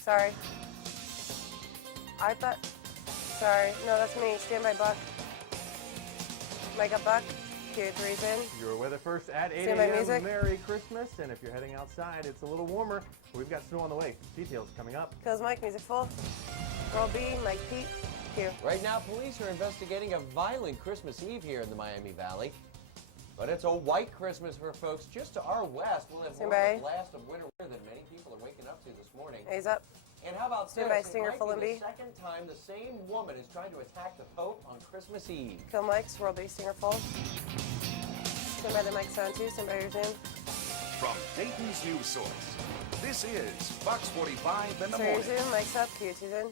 Sorry. I thought. Sorry. No, that's me. Stand by, Buck. Mike up, Buck. Q3's in. Your weather first at 8 Stand by a.m. music. Merry Christmas. And if you're heading outside, it's a little warmer. We've got snow on the way. Details coming up. Kills Mike. Music full. Roll B. Mike Pete. Q. Right now, police are investigating a violent Christmas Eve here in the Miami Valley. But it's a white Christmas for folks just to our west. We'll have more of a blast of winter weather than many people are waking up to this morning. A's up. And how about Stand this? by, Stinger, It full might and be B. the second time the same woman is trying to attack the Pope on Christmas Eve. Kill Mike's. Roll B. Stinger full. Stand by the Mike sound 2. Stand by your Zoom. From Dayton's news source, this is Fox 45 in the Sorry, your morning. Zoom. Mike's up. Q2's in.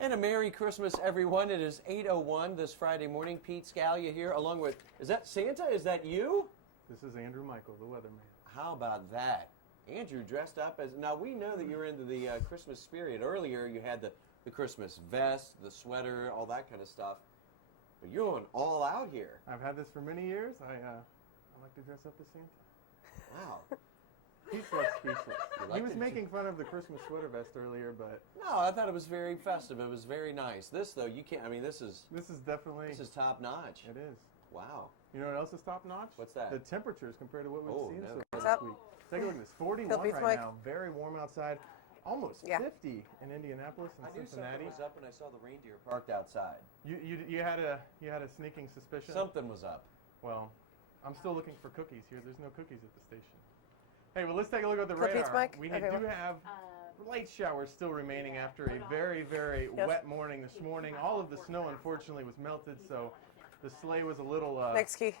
And a Merry Christmas, everyone. It is 8:01 this Friday morning. Pete Scalia here, along with, is that Santa? Is that you? This is Andrew Michael, the weatherman. How about that? Andrew dressed up as, now we know that you're into the Christmas spirit. Earlier you had the Christmas vest, the sweater, all that kind of stuff. But you're going all out here. I've had this for many years. I like to dress up as Santa. Wow. He's left speechless. like He was to- making fun of the Christmas sweater vest earlier, but No, I thought it was very festive. It was very nice. This, though, you can't, I mean, this is definitely, this is top notch. it is. Wow. You know what else is top notch? What's that? The temperatures compared to what we've Oh, seen no. so What's far up? this week. Take a look at this. 41 Kill Pete's right Mike. now. Very warm outside. Almost Yeah. 50 in Indianapolis and I knew Cincinnati. something was up when I saw the reindeer parked outside. You had a sneaking suspicion. Something was up. Well, I'm still looking for cookies here. There's no cookies at the station. Hey, well, let's take a look at the Kill Pete's radar. Mike? We Okay, do have light showers still remaining after a very, very Yes. wet morning this morning. All of the snow, unfortunately, was melted, so the sleigh was a little Next key.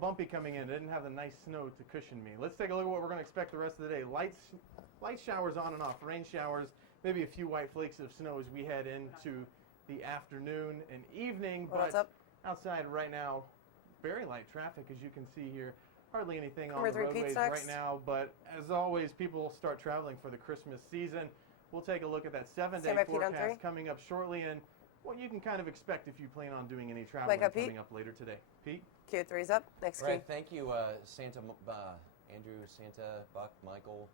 bumpy coming in. It didn't have the nice snow to cushion me. Let's take a look at what we're going to expect the rest of the day. Light showers on and off, rain showers, maybe a few white flakes of snow as we head into the afternoon and evening. What's But up? outside right now, very light traffic, as you can see here. Hardly anything on Number the 3 roadways Pete's right next. now, but as always, people start traveling for the Christmas season. We'll take a look at that 7-day Stand by, Pete, on 3. forecast coming up shortly, and what you can kind of expect if you plan on doing any Mike traveling up, Pete. coming up later today. Pete? Q3's up. Next key. Right, thank you, Santa, Andrew, Santa, Buck, Michael.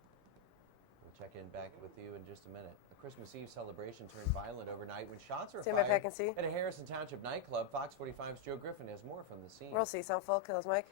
We'll check in back with you in just a minute. A Christmas Eve celebration turned violent overnight when shots were Stand by, fired Pack and C. at a Harrison Township nightclub. Fox 45's Joe Griffin has more from the scene. Roll C. Sound full. Kills Mike.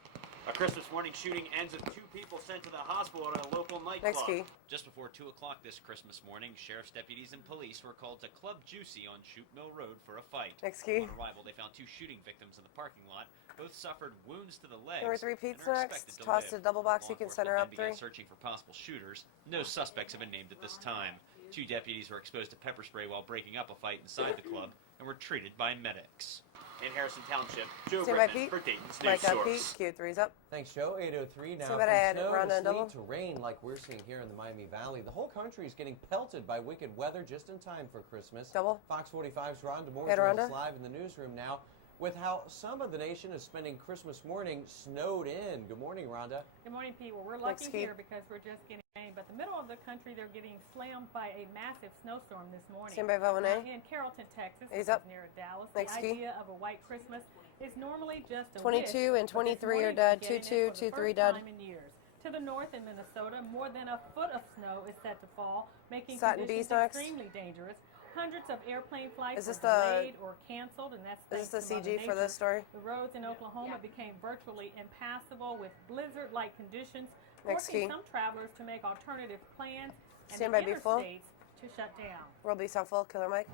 A Christmas morning shooting ends with 2 people sent to the hospital at a local nightclub. Next key. Just before 2 o'clock this Christmas morning, sheriff's deputies and police were called to Club Juicy on Shoot Mill Road for a fight. Next key. On arrival, they found 2 shooting victims in the parking lot. Both suffered wounds to the legs. Number 3 and Pete's are next. expected to Toss to live. double box. Law You can enforcement center then up began 3. searching for possible shooters. No suspects have been named at this time. 2 deputies were exposed to pepper spray while breaking up a fight inside the club and were treated by medics. In Harrison Township, Joe Stand by, Griffin Pete. for Dayton's News Mike up, Pete. Source. Q3's up. Thanks, Joe. 8:03 now. So From better add snow Rhonda to and double. sleet to rain like we're seeing here in the Miami Valley. The whole country is getting pelted by wicked weather just in time for Christmas. Double. Fox 45's Rhonda Moore Hey, joins Rhonda. us live in the newsroom now with how some of the nation is spending Christmas morning snowed in. Good morning, Rhonda. Good morning, Pete. Well, we're Next lucky key. here because we're just getting rain, but the middle of the country, they're getting slammed by a massive snowstorm this morning. Stand by, Valvoline. In Carrollton, Texas, He's which up. is near Dallas, Next the key. idea of a white Christmas is normally just a 22 wish, and but this 23 are morning dead. we're getting it 2-2, for the 2-3 first dead. time in years. To the north in Minnesota, more than a foot of snow is set to fall, making Satin conditions B's next. extremely dangerous. Hundreds of airplane flights Is this were the- delayed or canceled, and that's Is thanks this the to Mother CG for Nature. this story? The roads in Oklahoma became virtually impassable with blizzard-like conditions, Next forcing key. some travelers to make alternative plans and Stand the by, be full. interstates to shut down. Roll B. Sound full. Killer Mike.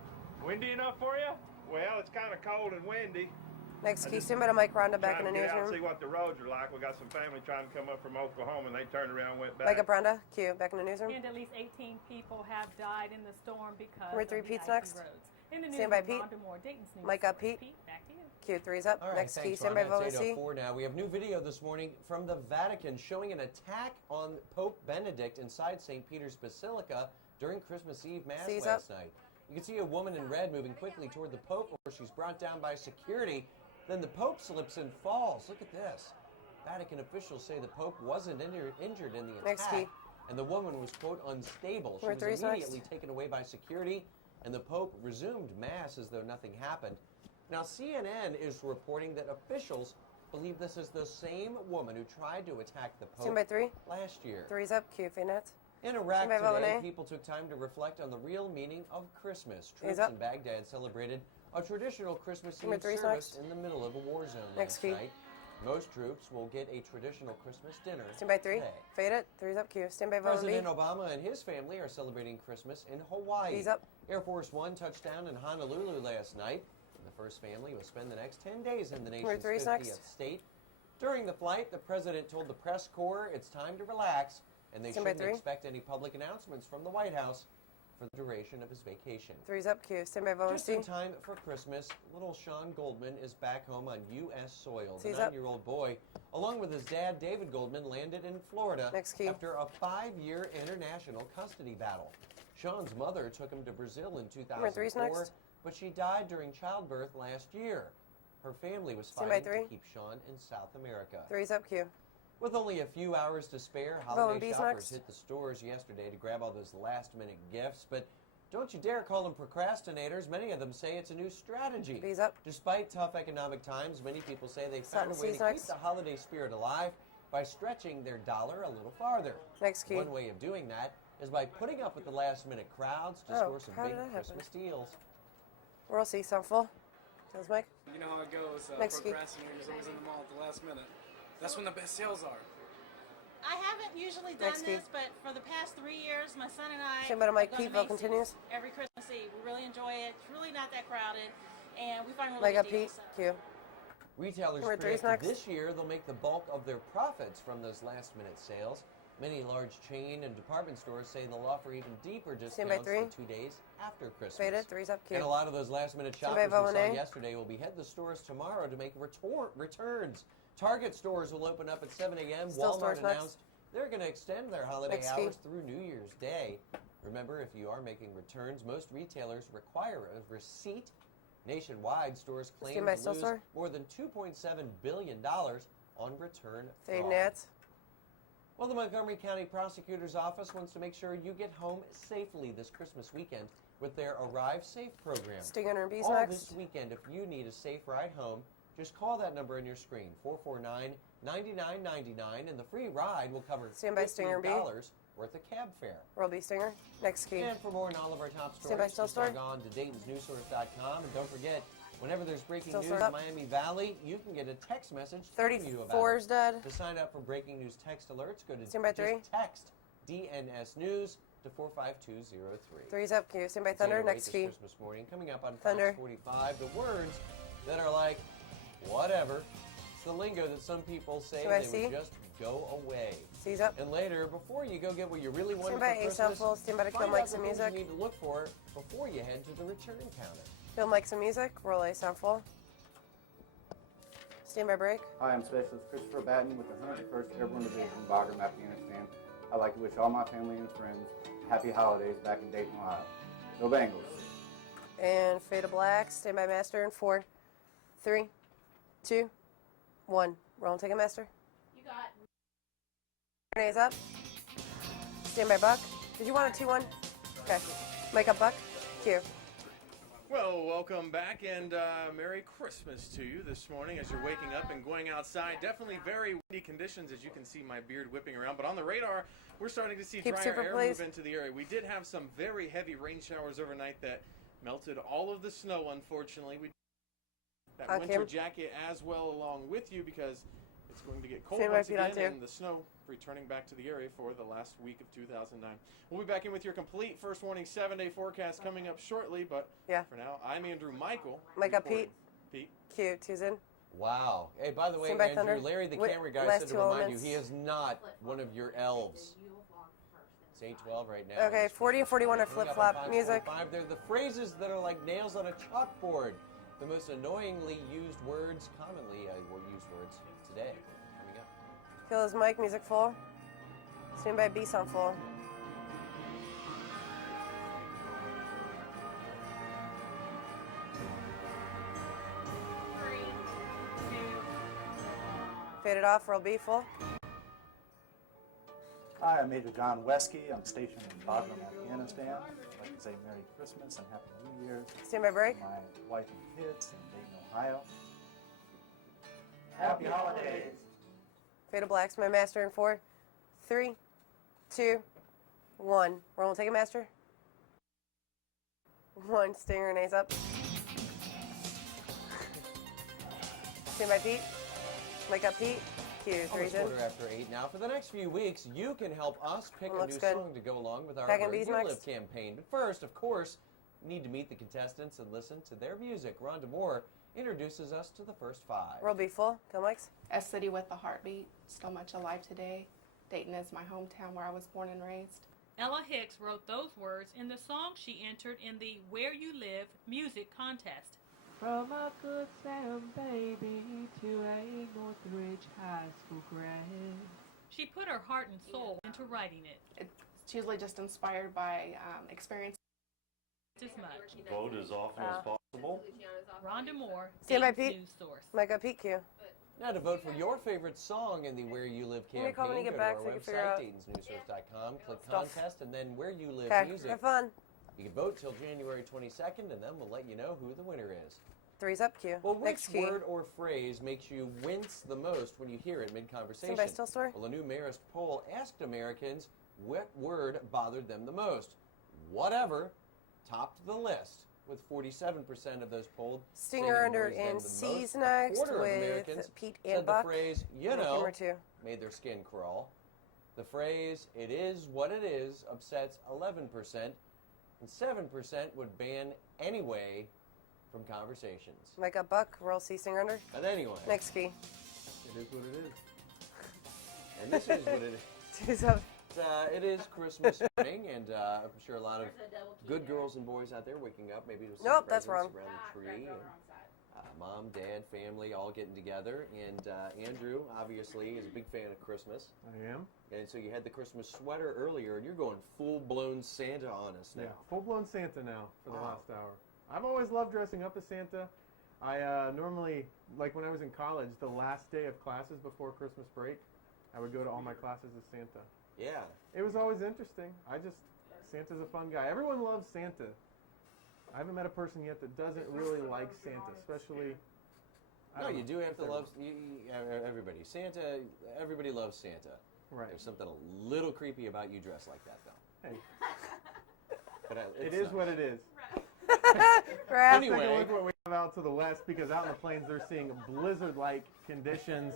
Windy enough for you? Well, it's kind of cold and windy. Next I key. just Stand by to Mike Rhonda back in Trying the to get out and see newsroom. what the roads are like. We got some family trying to come up from Oklahoma, and they turned around and went back. Mike up Rhonda. Q. Back in the newsroom. And at least 18 people have died in the storm because Number of 3 the Pete's icy next. roads. In the Stand by, newsroom, Pete. Rhonda Moore, Dayton's News Mike up, Source. Pete. Back to you. Q3's up. All right, Next key. thanks, Stand by, Rhonda. Vova It's C. 8:04 now. We have new video this morning from the Vatican showing an attack on Pope Benedict inside St. Peter's Basilica during Christmas Eve Mass C's last up. night. You can see a woman in red moving quickly toward the Pope where she's brought down by security. Then the Pope slips and falls. Look at this. Vatican officials say the Pope wasn't injured in the attack. Next key. And the woman was, quote, unstable. She Number was 3's next. immediately taken away by security, and the Pope resumed Mass as though nothing happened. Now, CNN is reporting that officials believe this is the same woman who tried to attack the Stand by Pope 3. last year. 3's up. Q. Finette. In Iraq Stand by, vote today, nay. people took time to reflect on the real meaning of Christmas. Ease Troops up. in Baghdad celebrated a traditional Christmas Number Eve three's service next. in the middle of a war zone Next last key. night. Most troops will get a traditional Christmas dinner Stand by 3. today. Fade it. 3's up. Q. Stand by, vote on B. President Obama and his family are celebrating Christmas in Hawaii. Ease up. Air Force One touched down in Honolulu last night. The first family will spend the next 10 days in the Number nation's 3's 50th next. state. During the flight, the president told the press corps it's time to relax, and they Stand by shouldn't 3. expect any public announcements from the White House for the duration of his vacation. 3's up. Q. Stand by, vote on Just C. in time for Christmas, little Sean Goldman is back home on U.S. soil. The C's up. 9-year-old boy, along with his dad, David Goldman, landed in Florida Next key. after a 5-year international custody battle. Sean's mother took him to Brazil in Number 3's 2004, next. but she died during childbirth last year. Her family was Stand by fighting to 3. keep Sean in South America. 3's up. Q. With only a few hours to spare, Vote holiday B's shoppers next. hit the stores yesterday to grab all those last-minute gifts, but don't you dare call them procrastinators. Many of them say it's a new strategy. B's up. Despite tough economic times, many people say they found a Sutton way to C's keep next. the holiday spirit alive by stretching their dollar a little farther. Next key. One way of doing that is by putting up with the last-minute crowds to Oh, score some how big did that happen? Christmas deals. We'll see. Sound full. Sounds Mike. You know how it goes. Next key. Procrastinators always in the mall at the last minute. That's when the best sales are. I haven't usually done Next key. this, but for the past 3 years, my son and I Stand by to Mike go to P. Vote Macy's continues. every Christmas Eve. We really enjoy it. It's really not that crowded, and we find really Mike good up. P. deals. So. Q. Retailers Number 3's predict next. this year they'll make the bulk of their profits from those last-minute sales. Many large chain and department stores say they'll offer even deeper Stand by discounts 3. the 2 days after Christmas. Fade it. 3's up. Q. And a lot of those last-minute Stand by, shoppers we vote saw nay. yesterday will be heading to stores tomorrow to make returns. Target stores will open up at 7 a.m. Still Walmart stores next. announced they're going to extend their holiday Next key. hours through New Year's Day. Remember, if you are making returns, most retailers require a receipt. Nationwide, stores claim Stand by, to still lose store. more than $2.7 billion on return Fade fraud. Nats. Well, the Montgomery County Prosecutor's Office wants to make sure you get home safely this Christmas weekend with their Arrive Safe program. Stinger and B's All next. this weekend, if you need a safe ride home, just call that number on your screen, 449-9999, and the free ride will cover Stand by, Stinger B. $15 worth of cab fare. Roll B. Stinger. Next key. And for more on all of our top Stand by, stories, still just log store. on to Dayton'sNewsSource.com. And don't forget, whenever there's breaking Still news store in up. Miami Valley, you can get a text message telling you about 34's it. dead. To sign up for breaking news text alerts, go to Stand by 3. just text DNS News to 45203. 3's up. Q. Stand by, It's Andy Thunder. Wright Next this key. Christmas morning, coming up on Thunder. Fox 45, the words that are like, whatever. It's the lingo that some people say Stand by, they C. would just go away. C's up. And later, before you go get what you really want Stand for by, A. Christmas, Sound full. Stand by to kill find Mike out the some things music. you need to look for before you head to the return counter. Kill Mike some music. Roll A. Sound full. Stand by break. Hi, I'm Specialist Christopher Batten with the 101st Airborne Division, Bagram, Afghanistan. I'd like to wish all my family and friends happy holidays back in Dayton, Ohio. Go Bengals. And Fade to Black. Stand by Master in 4, 3, 2, 1. Roll and take a Master. You got Grenades up. Stand by Buck. Did you want a 2-1? Okay. Mike up Buck. Q. Well, welcome back, and Merry Christmas to you this morning as you're waking up and going outside. Definitely very windy conditions, as you can see my beard whipping around. But on the radar, we're starting to see Keep drier super, air please. move into the area. We did have some very heavy rain showers overnight that melted all of the snow, unfortunately. We that On winter camera. jacket as well along with you because it's going to get cold Stand by once feet on again, two. and the snow returning back to the area for the last week of 2009. We'll be back in with your complete first warning 7-day forecast coming up shortly, but Yeah. for now, I'm Andrew Michael. Mike up reporting. Pete. Pete. Q. Two's in. Wow. Hey, by the way, Stand by, Andrew, Thunder. Larry the Wait, camera guy last said to two remind elements. you he is not one of your elves. It's 8:12 right now. Okay, It's 40 and 41 are coming up flip-flop on Fox music. 45. They're the phrases that are like nails on a chalkboard. The most annoyingly used words, commonly used words today. Coming up. Kill his mic. Music full. Stand by B. Sound full. Fade it off. Roll B. Full. Hi, I'm Major John Wesky. I'm stationed in Bagram, Afghanistan. I'd like to say Merry Christmas and Happy New Year Stand by break. to my wife and kids in Dayton, Ohio. Happy holidays. Fade to Black's my Master in 4, 3, 2, 1. Roll and take it, Master. 1. Stinger and A's up. Stand by Pete. Wake up Pete. Q. 3's Almost in. quarter after 8. Now, for the next few weeks, you can help us pick a new Looks good. song to go along with our Back and Where B's You next. Live campaign. But first, of course, we need to meet the contestants and listen to their music. Rhonda Moore introduces us to the first 5. Roll B full. Kill Mike's. A city with a heartbeat, still much alive today. Dayton is my hometown where I was born and raised. Ella Hicks wrote those words in the song she entered in the Where You Live music contest. From a good Sam baby to a Northridge High School grad. She put her heart and soul into writing it. It's usually just inspired by experience. This much. Vote as often as possible. Rhonda Moore, Stand by Dayton's Pete. news source. Wake up Pete. Q. Now, to vote for your favorite song in the Where You Live Give me a campaign, call when you go get back to so our we can figure website, out Dayton'sNewsSource.com, click stuff. Contest, and then Where You Live Okay. Music. Have fun. You can vote till January 22nd, and then we'll let you know who the winner is. 3's up. Q. Well, which Next key. word or phrase makes you wince the most when you hear it mid-conversation? Stand by still story. Well, a new Marist poll asked Americans what word bothered them the most. Whatever topped the list, with 47% of those polled saying Stinger it under annoys them in the most. C's A next quarter of with Americans Pete said and Buck. the phrase, you And know, Humor 2. made their skin crawl. The phrase, it is what it is, upsets 11%, and 7% would ban anyway from conversations. Wake up Buck. Roll C. Stinger under. But anyway, Next key. It is what it is. and this is what it is. 2's up. It is Christmas morning, and I'm sure a lot of good girls and boys out there waking up, maybe with some Nope, that's presents wrong. around the tree. And, mom, dad, family, all getting together. And Andrew, obviously, is a big fan of Christmas. I am. And so you had the Christmas sweater earlier, and you're going full-blown Santa on us now. Yeah, full-blown Santa now for the Wow. last hour. I've always loved dressing up as Santa. I normally, like when I was in college, the last day of classes before Christmas break, I would go to all my classes as Santa. Yeah. It was always interesting. Santa's a fun guy. Everyone loves Santa. I haven't met a person yet that doesn't really like Santa, especially. No, you do have to love everybody. Santa, everybody loves Santa. Right. There's something a little creepy about you dressed like that, though. Hey, But it is what it is. Right. Let's take a Anyway. look at what we have out to the west, because out in the plains they're seeing blizzard-like conditions.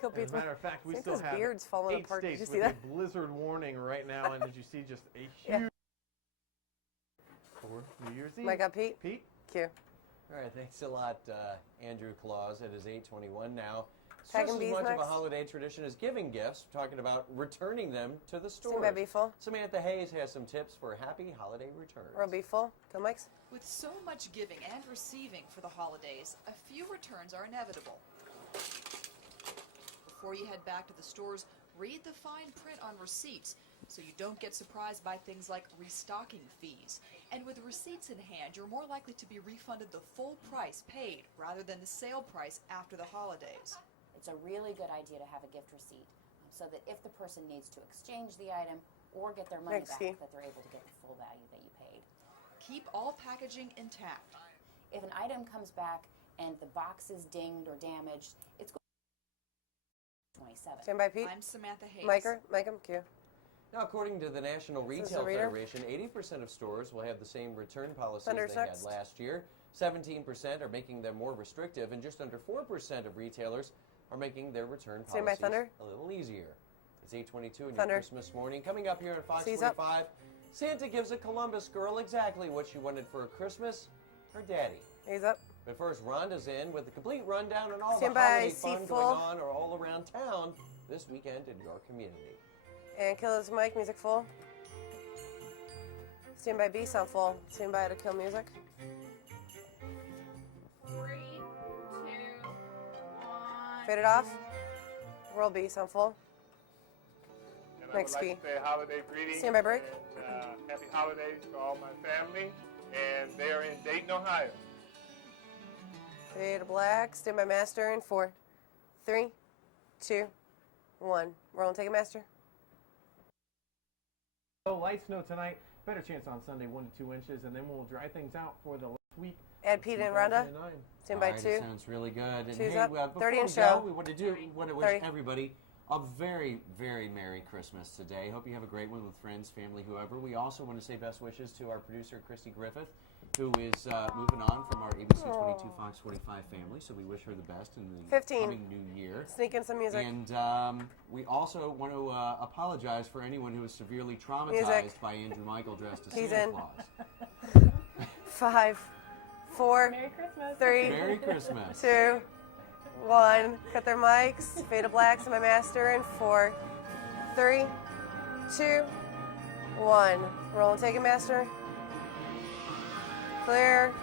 Kill As a people. matter of fact, we Santa's still have beard's falling 8 apart. Did states you see with that? a blizzard warning right now, and did you see just a huge Yeah. for New Year's Eve? Wake up Pete. Pete? Q. All right, thanks a lot, Andrew Claus. It is 8:21 now. It's Pack just and as B's much of a next. holiday tradition as giving gifts. We're talking about returning them to the Stand by stores. B full. Samantha Hayes has some tips for happy holiday returns. Roll B full. Kill Mike's. With so much giving and receiving for the holidays, a few returns are inevitable. Before you head back to the stores, read the fine print on receipts so you don't get surprised by things like restocking fees. And with receipts in hand, you're more likely to be refunded the full price paid rather than the sale price after the holidays. It's a really good idea to have a gift receipt so that if the person needs to exchange the item or get their money Next back, key. that they're able to get the full value that you paid. Keep all packaging intact. If an item comes back and the box is dinged or damaged, it's going to be 27. Stand by Pete. I'm Samantha Hayes. Mike him. Q. Now, according to the National This is Retail the reader. Federation, 80% of stores will have the same return policies Thunder's they had next. last year. 17% are making them more restrictive, and just under 4% of retailers are making their return Stand by policies Thunder. a little easier. It's 8:22 in your Thunder. Christmas morning. Coming up here at Fox Seize up. 45, Santa gives a Columbus girl exactly what she wanted for a Christmas, her daddy. He's up. But first, Rhonda's in with a complete rundown on all Stand the by, holiday fun seat going full. on or all around town this weekend in your community. And kill his mic. Music full. Stand by B. Sound full. Stand by to kill music. 3, 2, 1. Fade it off. Roll B. Sound full. And Next I would key. like to say holiday greetings. Stand by break. And, happy holidays to all my family. And they are in Dayton, Ohio. Fade to black. Stand by master in 4, 3, 2, 1. Roll and take a master. So light snow tonight. Better chance on Sunday, 1 to 2 inches, and then we'll dry things out for the last week. Add Pete and Rhonda. 2009. Stand by All right, 2. it sounds really good. And Two's hey, up. before 30 we and go, show. we want to wish 30. everybody A very, very Merry Christmas today. Hope you have a great one with friends, family, whoever. We also want to say best wishes to our producer, Christy Griffith, who is moving on from our ABC 22 Fox 45 family. So we wish her the best in the 15. coming new year. Sneak in some music. And we also want to apologize for anyone who was severely traumatized by Andrew Michael dressed as He's Santa in. Claus. 5, 4, Merry Christmas. 3, Merry Christmas. 2, 1. Cut their mics. Fade to black, to my master in 4, 3, 2, 1. Roll and take it, master. Clear.